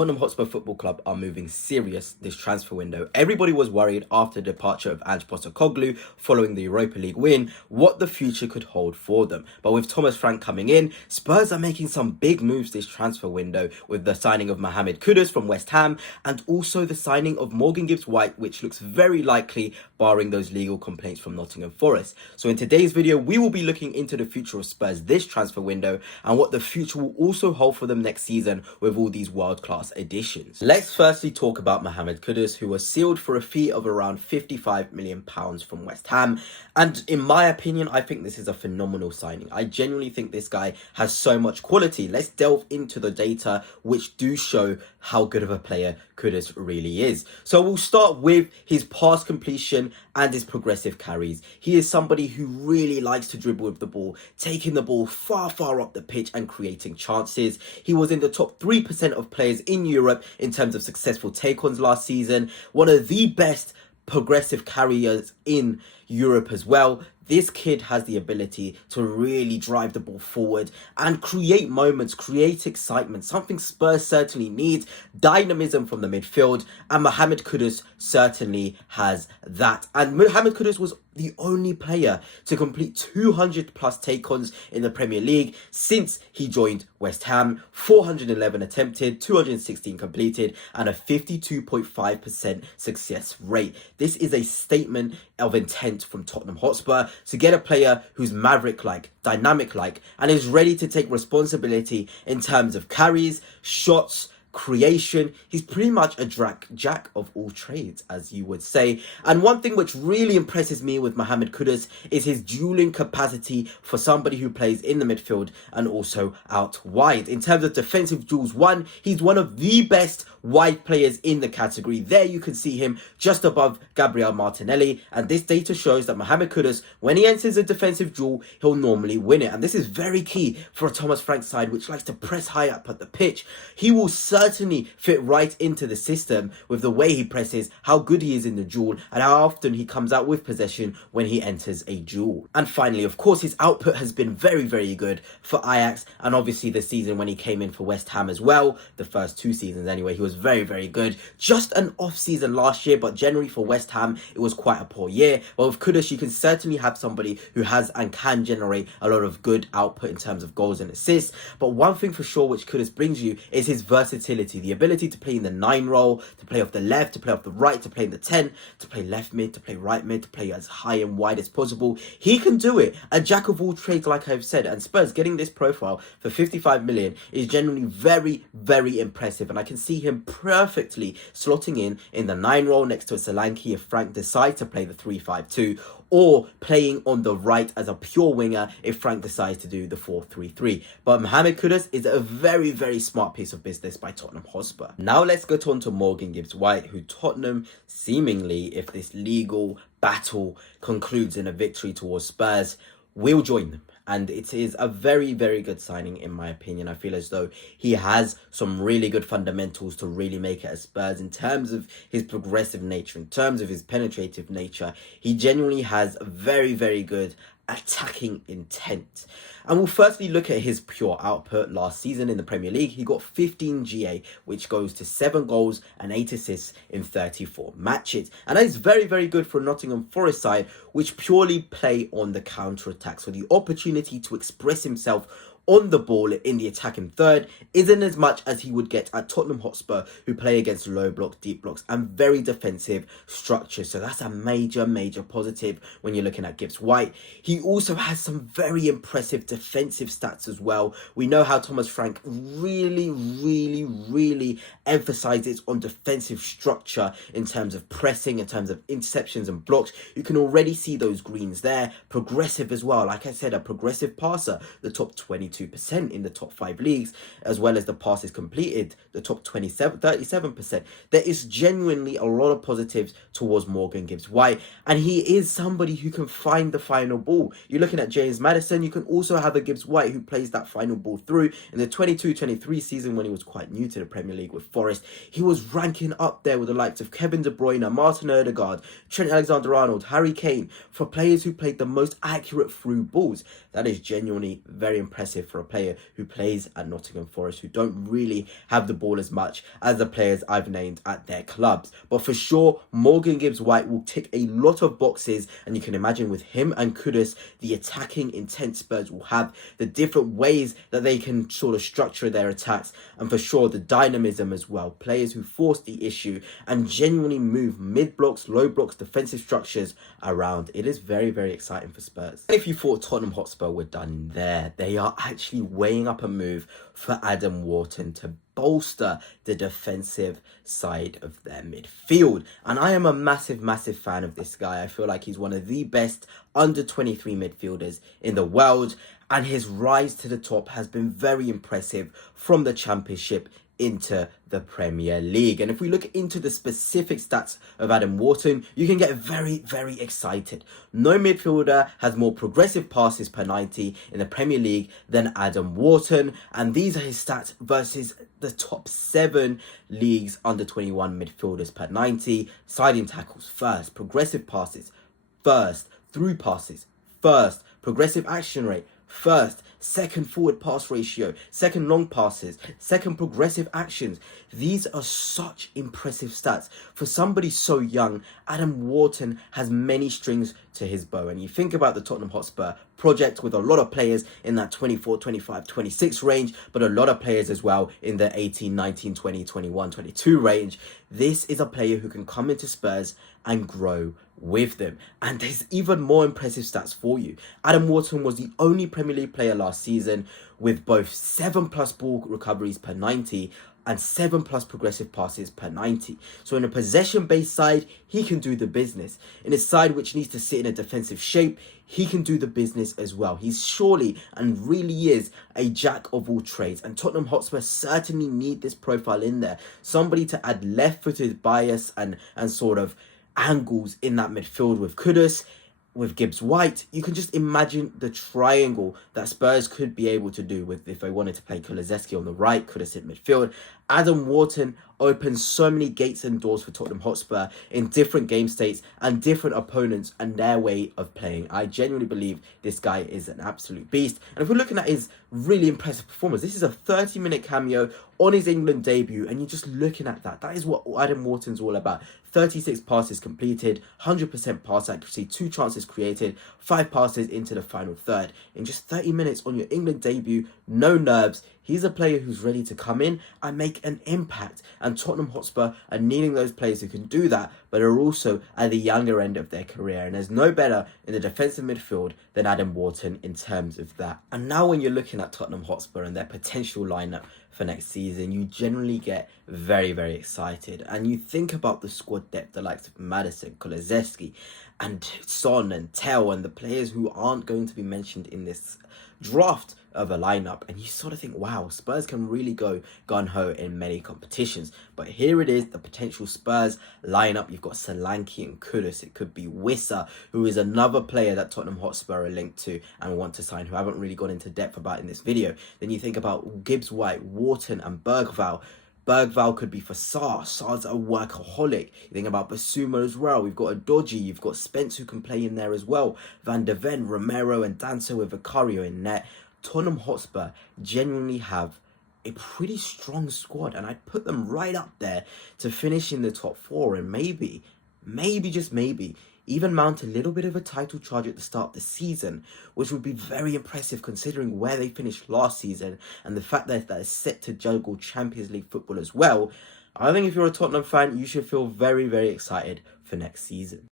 Tottenham Hotspur Football Club are moving serious this transfer window. Everybody was worried after the departure of Ange Postecoglou following the Europa League win what the future could hold for them. But with Thomas Frank coming in, Spurs are making some big moves this transfer window with the signing of Mohamed Kudus from West Ham and also the signing of Morgan Gibbs-White, which looks very likely barring those legal complaints from Nottingham Forest. So in today's video, we will be looking into the future of Spurs this transfer window and what the future will also hold for them next season with all these world-class additions. Let's firstly talk about Mohamed Kudus, who was sealed for a fee of around £55 million from West Ham. And in my opinion, I think this is a phenomenal signing. I genuinely think this guy has so much quality. Let's delve into the data which do show how good of a player Kudus really is. So we'll start with his pass completion and his progressive carries. He is somebody who really likes to dribble with the ball, taking the ball far up the pitch and creating chances. He was in the top 3% of players in Europe in terms of successful take-ons last season. One of the best progressive carriers in Europe as well. This kid has the ability to really drive the ball forward and create moments, create excitement, something Spurs certainly needs, dynamism from the midfield, and Mohamed Kudus certainly has that. And Mohamed Kudus was the only player to complete 200 plus take-ons in the Premier League since he joined West Ham. 411 attempted, 216 completed, and a 52.5% success rate. This is a statement of intent from Tottenham Hotspur to get a player who's maverick-like, dynamic-like, and is ready to take responsibility in terms of carries, shots, creation. He's pretty much a jack of all trades, as you would say. And one thing which really impresses me with Mohamed Kudus is his dueling capacity for somebody who plays in the midfield and also out wide. In terms of defensive duels won, he's one of the best wide players in the category. There you can see him just above Gabriel Martinelli, and this data shows that Mohamed Kudus, when he enters a defensive duel, he'll normally win it. And this is very key for a Thomas Frank side which likes to press high up at the pitch. He will certainly fit right into the system with the way he presses, how good he is in the duel, and how often he comes out with possession when he enters a duel. And finally, of course, his output has been very good for Ajax, and obviously the season when he came in for West Ham as well, the first two seasons anyway, he was very good. Just an off season last year, but generally for West Ham it was quite a poor year. But with Kudus, you can certainly have somebody who has and can generate a lot of good output in terms of goals and assists. But one thing for sure which Kudus brings you is his versatility, the ability to play in the 9 role, to play off the left, to play off the right, to play in the 10, to play left mid, to play right mid, to play as high and wide as possible. He can do it. A jack of all trades, like I've said. And Spurs getting this profile for 55 million is genuinely very impressive, and I can see him perfectly slotting in the 9 role next to a Solanke if Frank decides to play the 3-5-2, or playing on the right as a pure winger if Frank decides to do the 4-3-3. But Mohamed Kudus is a very smart piece of business by Tottenham Hotspur. Now let's go on to Morgan Gibbs-White, who Tottenham seemingly, if this legal battle concludes in a victory towards Spurs, will join them. And it is a very good signing in my opinion. I feel as though he has some really good fundamentals to really make it at Spurs in terms of his progressive nature, in terms of his penetrative nature. He genuinely has a very good attacking intent. And we'll firstly look at his pure output last season in the Premier League. He got 15 GA, which goes to 7 goals and 8 assists in 34 matches. And that is very good for a Nottingham Forest side, which purely play on the counter-attack. So the opportunity to express himself on the ball in the attacking third isn't as much as he would get at Tottenham Hotspur, who play against low block, deep blocks and very defensive structures. So that's a major positive when you're looking at Gibbs-White. He also has some very impressive defensive stats as well. We know how Thomas Frank really emphasizes on defensive structure in terms of pressing, in terms of interceptions and blocks. You can already see those greens there. Progressive as well. Like I said, a progressive passer, the top 22% in the top 5 leagues, as well as the passes completed, the top 37%. There is genuinely a lot of positives towards Morgan Gibbs-White, and he is somebody who can find the final ball. You're looking at James Maddison. You can also have a Gibbs-White who plays that final ball through. In the 22-23 season, when he was quite new to the Premier League with Forest, he was ranking up there with the likes of Kevin De Bruyne, Martin Odegaard, Trent Alexander-Arnold, Harry Kane, for players who played the most accurate through balls. That is genuinely very impressive impressive for a player who plays at Nottingham Forest, who don't really have the ball as much as the players I've named at their clubs. But for sure, Morgan Gibbs-White will tick a lot of boxes, and you can imagine with him and Kudus, the attacking intent Spurs will have, the different ways that they can sort of structure their attacks, and for sure the dynamism as well. Players who force the issue and genuinely move mid-blocks, low blocks, defensive structures around. It is very, very exciting for Spurs. And if you thought Tottenham Hotspur were done there, they are actually weighing up a move for Adam Wharton to bolster the defensive side of their midfield. And I am a massive, massive fan of this guy. I feel like he's one of the best under 23 midfielders in the world, and his rise to the top has been very impressive from the Championship into the Premier League. And if we look into the specific stats of Adam Wharton, you can get very, very excited. No midfielder has more progressive passes per 90 in the Premier League than Adam Wharton, and these are his stats versus the top 7 leagues under 21 midfielders per 90. Sliding tackles first, progressive passes first, through passes first, progressive action rate first, second forward pass ratio, second long passes, second progressive actions. These are such impressive stats. For somebody so young, Adam Wharton has many strings to his bow. And you think about the Tottenham Hotspur project with a lot of players in that 24, 25, 26 range, but a lot of players as well in the 18, 19, 20, 21, 22 range. This is a player who can come into Spurs and grow with them. And there's even more impressive stats for you. Adam Wharton was the only Premier League player last season with both 7+ ball recoveries per 90 and 7+ progressive passes per 90. So in a possession-based side, he can do the business. In a side which needs to sit in a defensive shape, he can do the business as well. He's surely and really is a jack of all trades. And Tottenham Hotspur certainly need this profile in there. Somebody to add left-footed bias and sort of angles in that midfield with Kudus, with Gibbs-White. You can just imagine the triangle that Spurs could be able to do with if they wanted to play Kulusevski on the right, Kudus in midfield. Adam Wharton opens so many gates and doors for Tottenham Hotspur in different game states and different opponents and their way of playing. I genuinely believe this guy is an absolute beast. And if we're looking at his really impressive performance, this is a 30-minute cameo on his England debut, and you're just looking at that. That is what Adam Wharton's all about. 36 passes completed, 100% pass accuracy, 2 chances created, 5 passes into the final third. In just 30 minutes on your England debut, no nerves. He's a player who's ready to come in and make an impact. And Tottenham Hotspur are needing those players who can do that, but are also at the younger end of their career. And there's no better in the defensive midfield than Adam Wharton in terms of that. And now when you're looking at Tottenham Hotspur and their potential lineup for next season, you generally get very, very excited. And you think about the squad depth, the likes of Maddison, Kulusevski, and Son and Tel, and the players who aren't going to be mentioned in this draft of a lineup, and you sort of think, wow, Spurs can really go gun-ho in many competitions. But here it is, the potential Spurs lineup. You've got Solanke and Kudus. It could be Wissa, who is another player that Tottenham Hotspur are linked to and want to sign, who I haven't really gone into depth about in this video. Then you think about Gibbs-White, Wharton and Bergvall. Bergvall could be for Sarr. Sarr's a workaholic. You think about Basuma as well. We've got a Dodgy. You've got Spence who can play in there as well. Van de Ven, Romero and Danso with Vicario in net. Tottenham Hotspur genuinely have a pretty strong squad, and I'd put them right up there to finish in the top 4 and maybe, just maybe, even mount a little bit of a title charge at the start of the season, which would be very impressive considering where they finished last season and the fact that they're set to juggle Champions League football as well. I think if you're a Tottenham fan, you should feel very, very excited for next season.